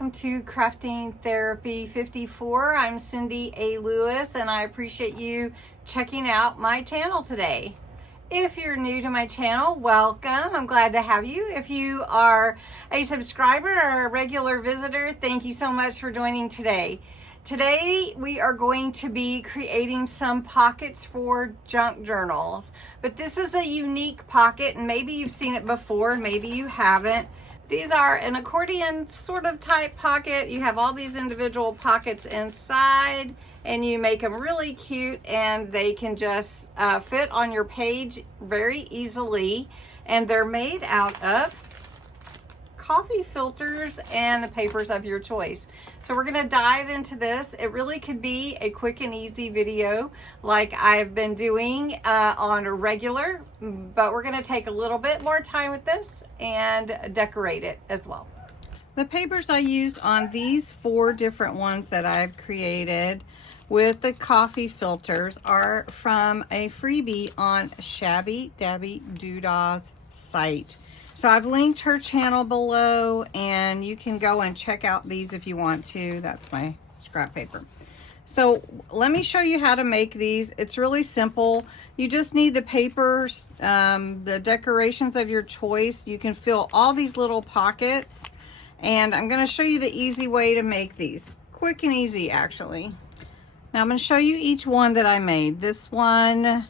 welcome to Crafting Therapy 54. I'm Cindy A. Lewis, and I appreciate you checking out my channel today. If you're new to my channel, welcome. I'm glad to have you. If you are a subscriber or a regular visitor, thank you so much for joining today. Today we are going to be creating some pockets for junk journals, but this is a unique pocket, and maybe you've seen it before, maybe you haven't. These are an accordion sort of type pocket. You have all these individual pockets inside, and you make them really cute, and they can just fit on your page very easily. And they're made out of coffee filters and the papers of your choice. So we're gonna dive into this. It really could be a quick and easy video like I've been doing on a regular, but we're gonna take a little bit more time with this and decorate it as well. The papers I used on these 4 different ones that I've created with the coffee filters are from a freebie on ShabbyDabbyDooDah-Here's site. So I've linked her channel below, and you can go and check out these if you want to. That's my scrap paper. So let me show you how to make these. It's really simple. You just need the papers, the decorations of your choice. You can fill all these little pockets, and I'm going to show you the easy way to make these. Quick and easy, actually. Now I'm going to show you each one that I made. This one,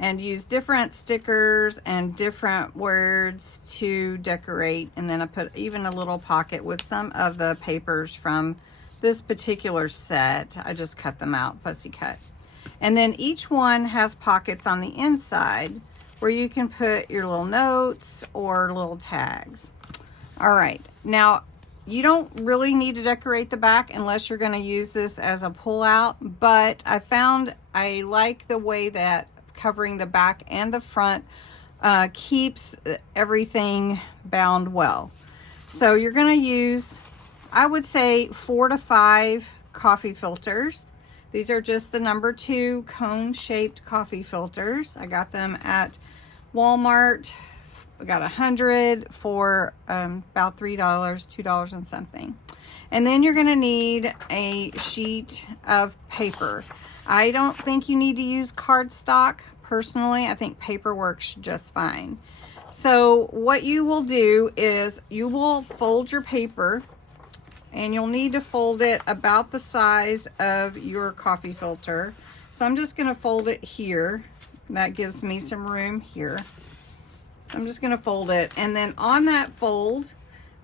and use different stickers and different words to decorate. And then I put even a little pocket with some of the papers from this particular set. I just cut them out, fussy cut. And then each one has pockets on the inside where you can put your little notes or little tags. All right, now you don't really need to decorate the back unless you're gonna use this as a pull out, but I found I like the way that covering the back and the front keeps everything bound well. So you're going to use, I would say, 4 to 5 coffee filters. These are just the number 2 cone shaped coffee filters. I got them at Walmart. I got 100 for about $3, $2 and something. And then you're going to need a sheet of paper. I don't think you need to use cardstock. Personally, I think paper works just fine. So what you will do is you will fold your paper, and you'll need to fold it about the size of your coffee filter. So I'm just going to fold it here. That gives me some room here. So I'm just going to fold it, and then on that fold,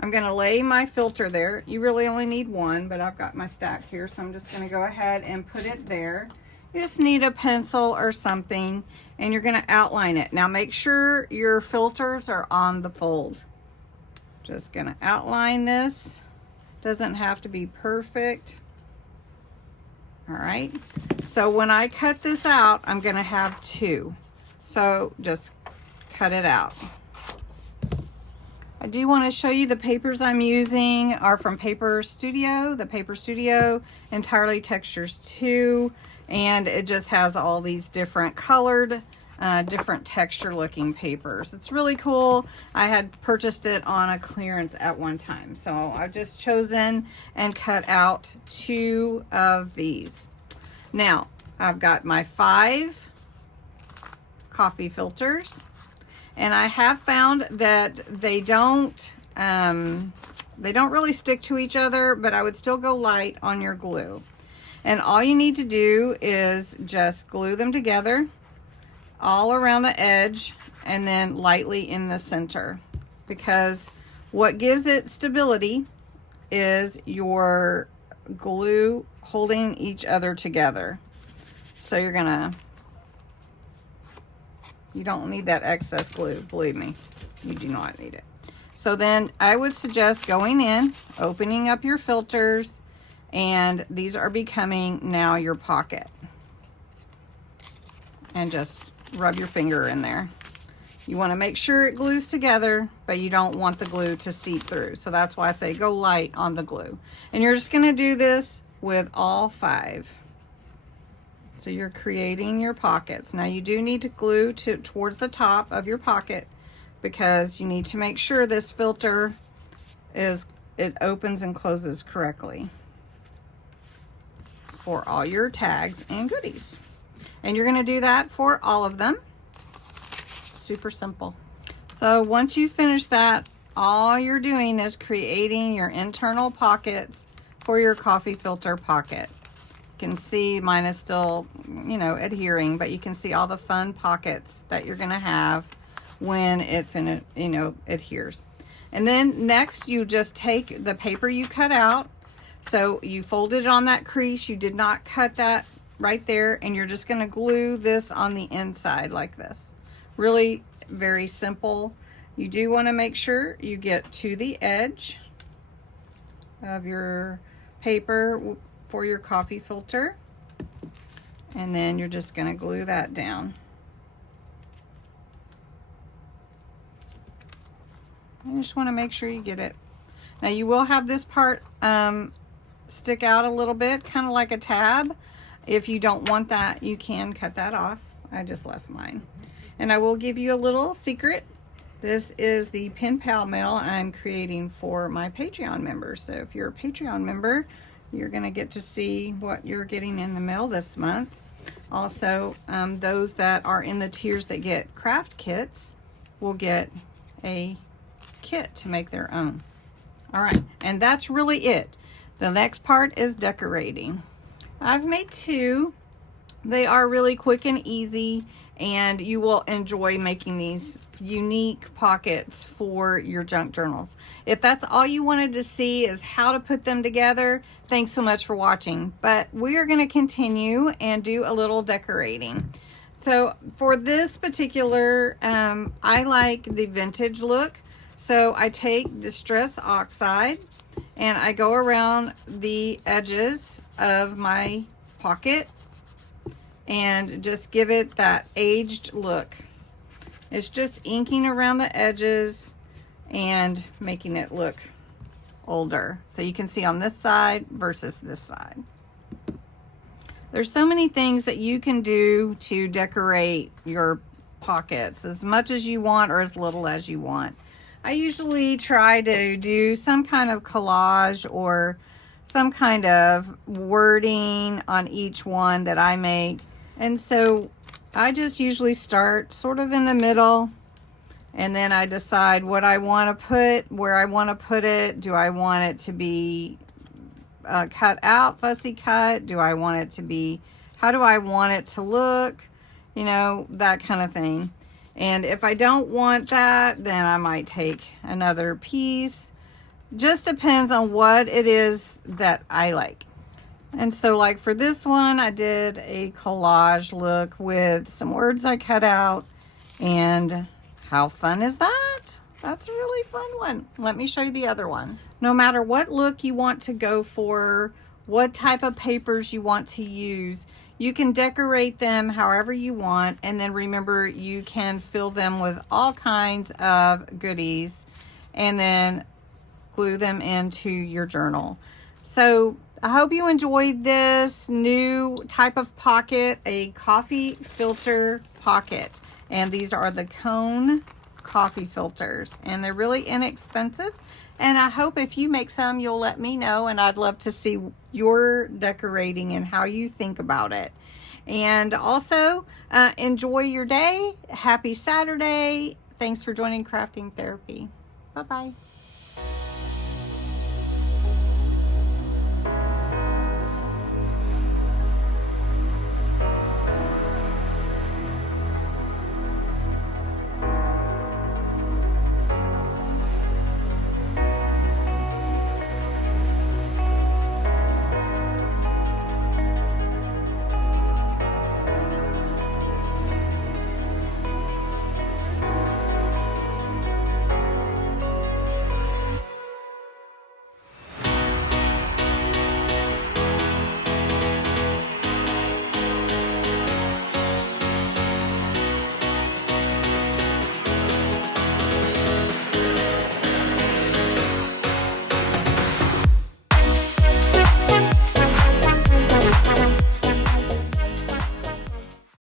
I'm going to lay my filter there. You really only need one, but I've got my stack here, so I'm just going to go ahead and put it there. You just need a pencil or something, and you're going to outline it. Now make sure your filters are on the fold. Just going to outline this. Doesn't have to be perfect. All right. So when I cut this out, I'm going to have 2. So just cut it out. I do want to show you the papers I'm using are from Paper Studio, the Paper Studio Entirely Textures 2, and it just has all these different colored, different texture looking papers. It's really cool. I had purchased it on a clearance at one time, so I've just chosen and cut out 2 of these. Now I've got my 5 coffee filters. And I have found that they don't really stick to each other, but I would still go light on your glue. And all you need to do is just glue them together all around the edge and then lightly in the center, because what gives it stability is your glue holding each other together. So you're gonna, you don't need that excess glue, believe me, you do not need it. So then I would suggest going in, opening up your filters, and these are becoming now your pocket. And just rub your finger in there. You want to make sure it glues together, but you don't want the glue to seep through. So that's why I say go light on the glue. And you're just going to do this with all 5. So you're creating your pockets. Now you do need to glue towards the top of your pocket, because you need to make sure this filter is it opens and closes correctly for all your tags and goodies. And you're going to do that for all of them. Super simple. So once you finish that, all you're doing is creating your internal pockets for your coffee filter pocket. You can see mine is still, you know, adhering, but you can see all the fun pockets that you're going to have when it adheres. And then next you just take the paper you cut out. So you folded it on that crease. You did not cut that right there, and you're just going to glue this on the inside like this. Really very simple. You do want to make sure you get to the edge of your paper for your coffee filter, and then you're just going to glue that down. You just want to make sure you get it. Now you will have this part stick out a little bit, kind of like a tab. If you don't want that, you can cut that off. I just left mine. And I will give you a little secret. This is the pen pal mail I'm creating for my Patreon members. So if you're a Patreon member, you're going to get to see what you're getting in the mail this month. Also, those that are in the tiers that get craft kits will get a kit to make their own. All right, and that's really it. The next part is decorating. I've made two. They are really quick and easy, and you will enjoy making these unique pockets for your junk journals. If that's all you wanted to see is how to put them together, thanks so much for watching. But we are going to continue and do a little decorating. So for this particular, I like the vintage look. So I take Distress Oxide and I go around the edges of my pocket and just give it that aged look. It's just inking around the edges and making it look older. So you can see on this side versus this side. There's so many things that you can do to decorate your pockets, as much as you want or as little as you want. I usually try to do some kind of collage or some kind of wording on each one that I make. And so I just usually start sort of in the middle, and then I decide what I want to put, where I want to put it. Do I want it to be cut out, fussy cut? Do I want it to be, how do I want it to look? You know, that kind of thing. And if I don't want that, then I might take another piece. Just depends on what it is that I like. And so like for this one, I did a collage look with some words I cut out. And how fun is that? That's a really fun one. Let me show you the other one. No matter what look you want to go for, what type of papers you want to use, you can decorate them however you want. And then remember, you can fill them with all kinds of goodies and then glue them into your journal. So I hope you enjoyed this new type of pocket, a coffee filter pocket. And these are the cone coffee filters, and they're really inexpensive. And I hope if you make some, you'll let me know, and I'd love to see your decorating and how you think about it. And also, enjoy your day. Happy Saturday. Thanks for joining Crafting Therapy. Bye-bye.